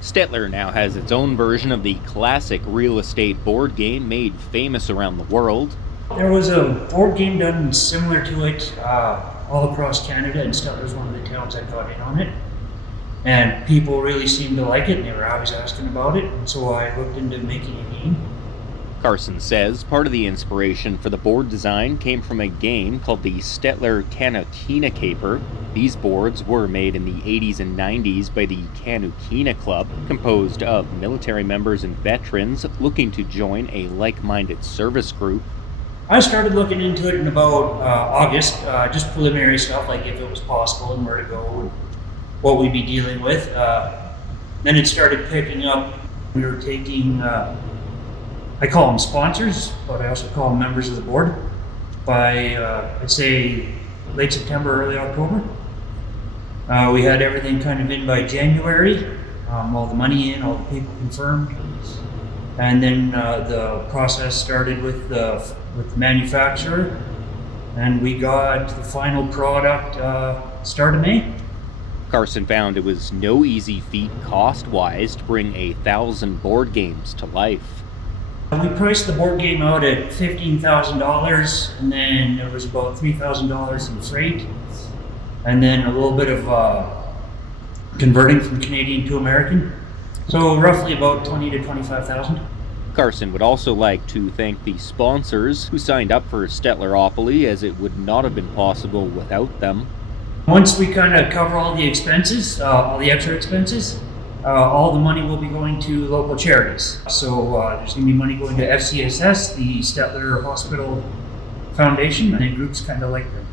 Stettler now has its own version of the classic real estate board game made famous around the world. There was a board game done similar to it all across Canada, and Stettler is one of the towns that got in on it. And people really seemed to like it, and they were always asking about it, and so I looked into making a game. Carson says part of the inspiration for the board design came from a game called the Stettler Canukina Caper. These boards were made in the 80s and 90s by the Canukina Club, composed of military members and veterans looking to join a like-minded service group. I started looking into it in about August, just preliminary stuff, like if it was possible and where to go and what we'd be dealing with. Then it started picking up. We were taking I call them sponsors, but I also call them members of the board, by, I'd say, late September, early October. We had everything kind of in by January, all the money in, all the people confirmed. And then the process started with the manufacturer, and we got the final product start of May. Carson found it was no easy feat cost-wise to bring 1,000 board games to life. We priced the board game out at $15,000, and then there was about $3,000 in freight, and then a little bit of converting from Canadian to American. So roughly about $20,000 to $25,000. Carson would also like to thank the sponsors who signed up for Stettleropoly, as it would not have been possible without them. Once we kind of cover all the expenses, all the extra expenses, all the money will be going to local charities. So there's going to be money going to FCSS, the Stettler Hospital Foundation, and groups kind of like them.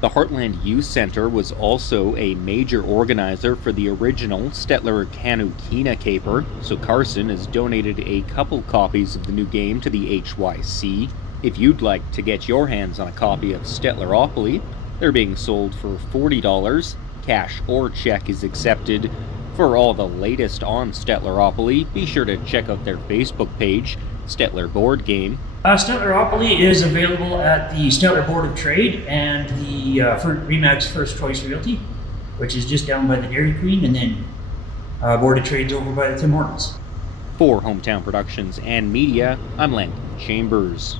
The Heartland Youth Center was also a major organizer for the original Stettler Canukina Caper, so Carson has donated a couple copies of the new game to the HYC. If you'd like to get your hands on a copy of Stettleropoly, they're being sold for $40. Cash or check is accepted. For all the latest on Stettleropoly, be sure to check out their Facebook page, Stettler Board Game. Stettleropoly is available at the Stettler Board of Trade and the Remax First Choice Realty, which is just down by the Dairy Queen, and then Board of Trade's over by the Tim Hortons. For Hometown Productions and Media, I'm Landon Chambers.